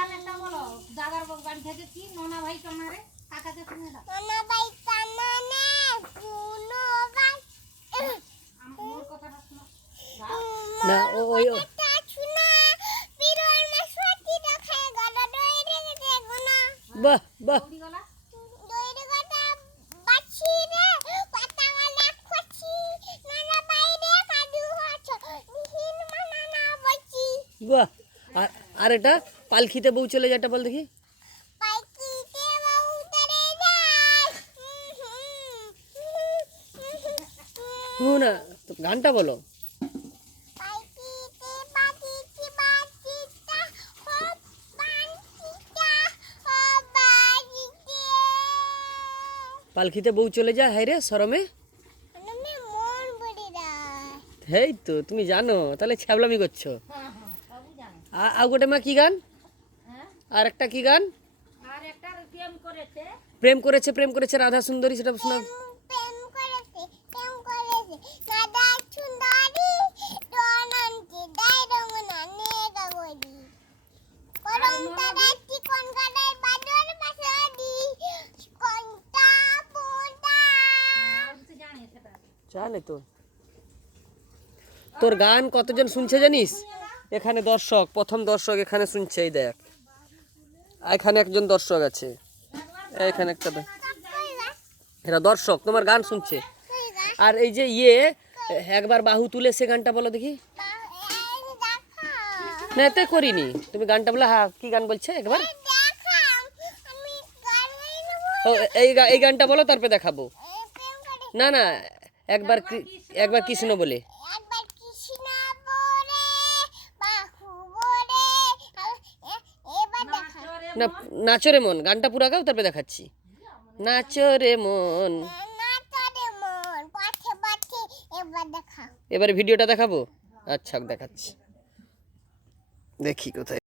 গান একটা বলো দাদার বাড়ি থেকে কি ননা ভাই কানারে কাকাকে শুনে দাও। ননা ভাই কানানে শুনো ভাই আমার কথাটা শোনো না ওই শুনা পিরোর মাসওয়াতি দেখায় গলা দই রেগে দেখুনা বাহ বাহ দৌড়ি গলা দই রেগা বাছি রে পাতা গলা খছি ননা ভাই রে কাদু হচ্ছে বিহীন মানানা বচি বাহ। আর এটা পালখিতে বউ চলে যায়, এটা বল দেখি। পাইকিতে বাবু তরে যায় না তো গানটা বলো। পাইকিতে বাজিছি বাজিতা হপ পান্তিতা বাজিতে পালখিতে বউ চলে যায়, হায় রে শরমে। আমি মন বড়ি রায় হেই তো তুমি জানো, তাহলে ছ্যাবলামি করছো। হ্যাঁ হ্যাঁ সবই জানে। আর গোটে মা কি গান, হ্যাঁ আর একটা কি গান? আর একটা প্রেম করেছে প্রেম করেছে রাধা সুন্দরী, সেটা শোনা। প্রেম করেছে দাদা সুন্দরী দনন্তি দাই রমনা নেগা গরি করম তারাতি কোন গাড়াই বাদর পাশাদি কোনটা পোটা আর কিছু জানে সেটা জানে তো। তোর গান কতজন শুনছে জানিস? এখানে দর্শক, প্রথম দর্শক এখানে শুনছে, এই দেখ এখানে একজন দর্শক আছে, এখানে একটা এরা দর্শক তোমার গান শুনছে। আর এই যে একবার বাহু তুলে সে গানটা বলো দেখি। না এতে করিনি, তুমি গানটা বলে। হ্যাঁ কি গান বলছে একবার? ও এই গানটা বলো, তারপরে দেখাবো। না না একবার কৃষ্ণ বলে। একবার কৃষ্ণ বলে বাহু বলে এবার দেখা না নাচরে মন গানটা পুরা গাও, তারপরে দেখাচ্ছি। নাচরে মন, নাচরে মন পাছে পাছে এবার দেখা এবারে ভিডিওটা দেখাবো। আচ্ছা দেখাচ্ছি, দেখি কোথায়।